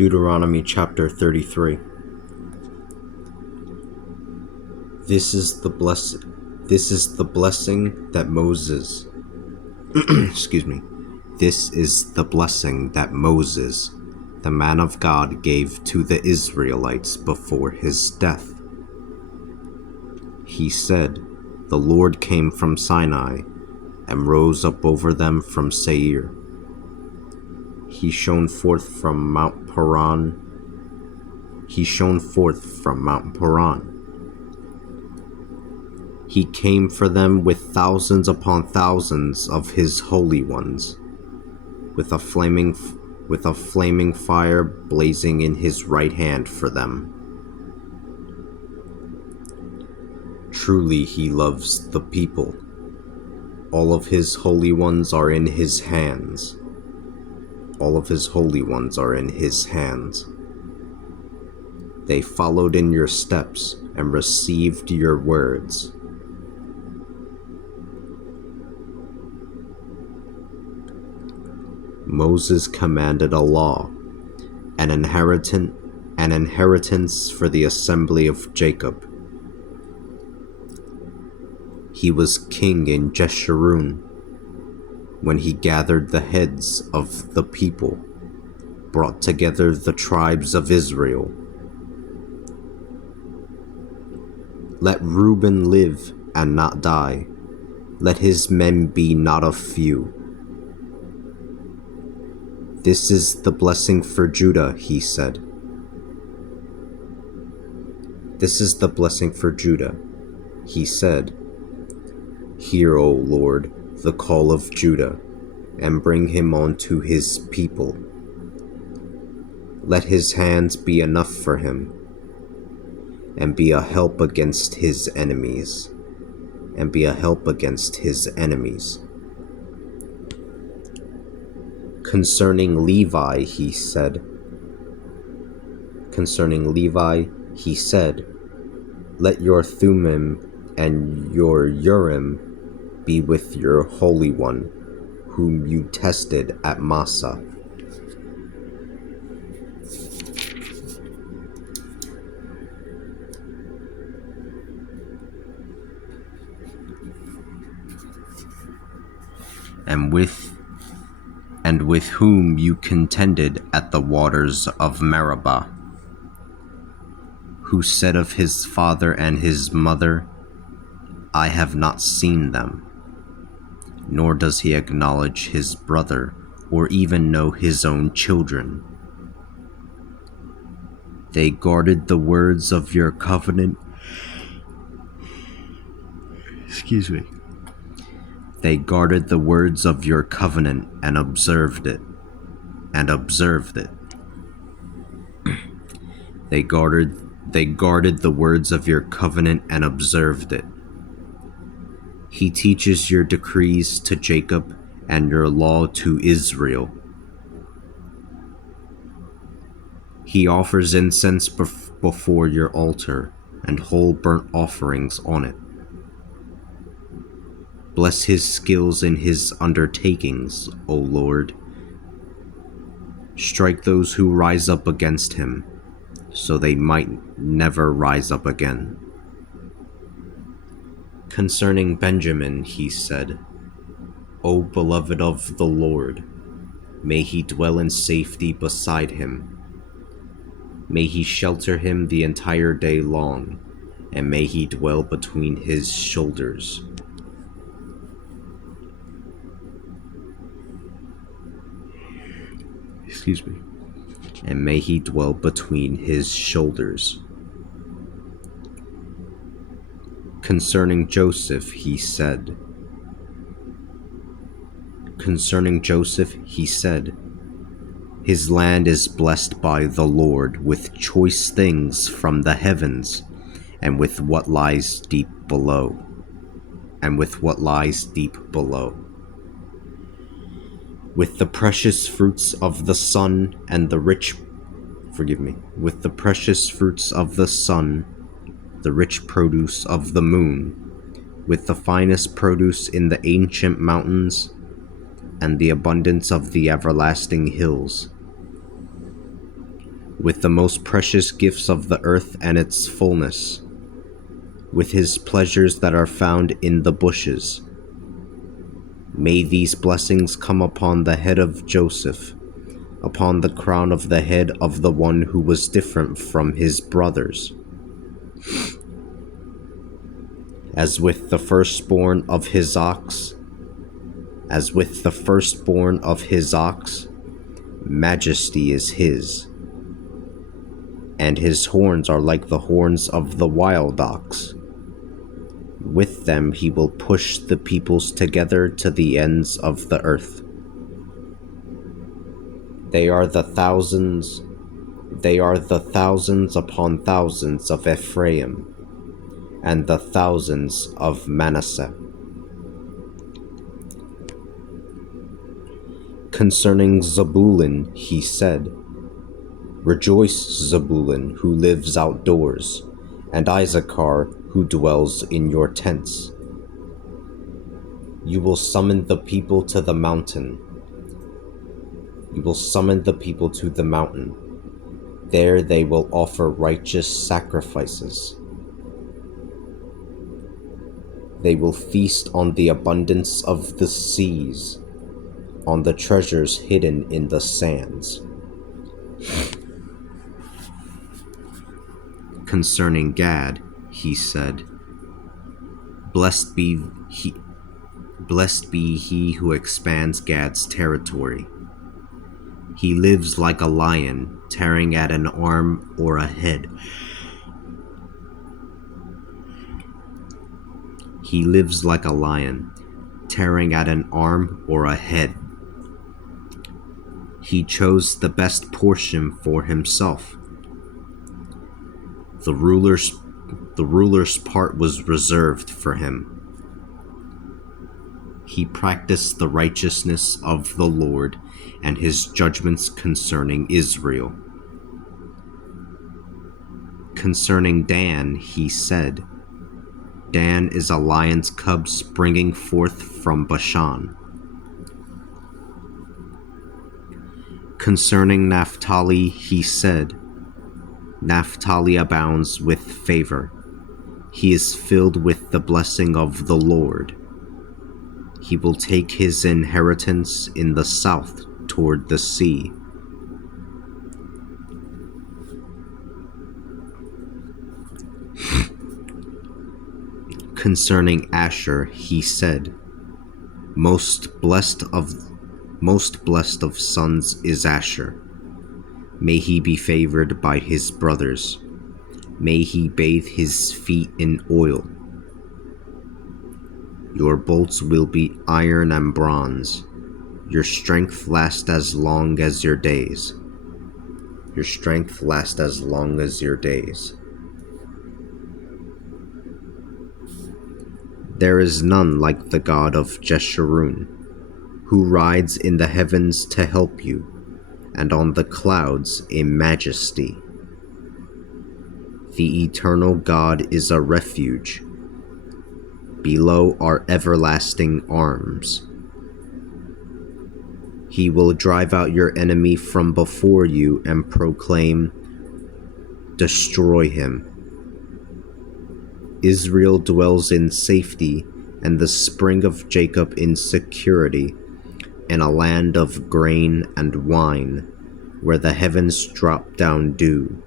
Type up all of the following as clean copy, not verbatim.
Deuteronomy chapter 33. This is the blessing that Moses excuse me. This is the blessing that Moses, the man of God, gave to the Israelites before his death. He said, "The Lord came from Sinai and rose up over them from Seir. He shone forth from Mount Paran. He came for them with thousands upon thousands of his holy ones, with a flaming fire blazing in his right hand for them. Truly he loves the people. All of his holy ones are in his hands. All of his holy ones are in his hands. They followed in your steps and received your words. Moses commanded a law, an inheritance for the assembly of Jacob. He was king in Jeshurun when he gathered the heads of the people, brought together the tribes of Israel. Let Reuben live and not die. Let his men be not a few. This is the blessing for Judah, he said. This is the blessing for Judah, he said. Hear, O Lord, the call of Judah, and bring him unto his people. Let his hands be enough for him, and be a help against his enemies, Concerning Levi, he said, let your Thummim and your Urim be with your Holy One, whom you tested at Massah. And with whom you contended at the waters of Meribah, who said of his father and his mother, I have not seen them. Nor does he acknowledge his brother, or even know his own children. They guarded the words of your covenant. They guarded the words of your covenant and observed it. They guarded the words of your covenant and observed it. He teaches your decrees to Jacob and your law to Israel. He offers incense before your altar and whole burnt offerings on it. Bless his skills in his undertakings, O Lord. Strike those who rise up against him, so they might never rise up again. Concerning Benjamin, he said, O beloved of the Lord, may he dwell in safety beside him. May he shelter him the entire day long, and may he dwell between his shoulders. And may he dwell between his shoulders. Concerning Joseph, he said, his land is blessed by the Lord with choice things from the heavens, and with what lies deep below. With the precious fruits of the sun and the rich produce of the moon, with the finest produce in the ancient mountains, and the abundance of the everlasting hills. with the most precious gifts of the earth and its fullness, with his pleasures that are found in the bushes. May these blessings come upon the head of Joseph, upon the crown of the head of the one who was different from his brothers. As with the firstborn of his ox, majesty is his, and his horns are like the horns of the wild ox. With them he will push the peoples together to the ends of the earth. They are the thousands upon thousands of Ephraim, and the thousands of Manasseh. Concerning Zebulun he said, Rejoice, Zebulun, who lives outdoors, and Issachar, who dwells in your tents. You will summon the people to the mountain. There they will offer righteous sacrifices. They will feast on the abundance of the seas, on the treasures hidden in the sands. Concerning Gad, he said, Blessed be he who expands Gad's territory. He lives like a lion, tearing at an arm or a head. He lives like a lion, tearing at an arm or a head. He chose the best portion for himself. The ruler's part was reserved for him. He practiced the righteousness of the Lord and his judgments concerning Israel. Concerning Dan, he said, Dan is a lion's cub springing forth from Bashan. Concerning Naphtali, he said, Naphtali abounds with favor. He is filled with the blessing of the Lord. He will take his inheritance in the south toward the sea. Concerning Asher, he said, Most blessed of sons is Asher. May he be favored by his brothers. May he bathe his feet in oil. Your bolts will be iron and bronze. Your strength lasts as long as your days. There is none like the God of Jeshurun, who rides in the heavens to help you, and on the clouds in majesty. The eternal God is a refuge. Below are everlasting arms. He will drive out your enemy from before you and proclaim, Destroy him. Israel dwells in safety, and the spring of Jacob in security, in a land of grain and wine, where the heavens drop down dew.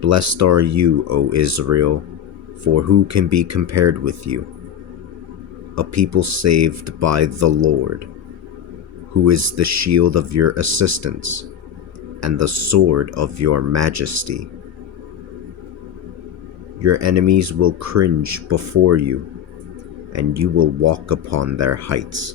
Blessed are you, O Israel, for who can be compared with you? A people saved by the Lord, who is the shield of your assistance, and the sword of your majesty. Your enemies will cringe before you, and you will walk upon their heights.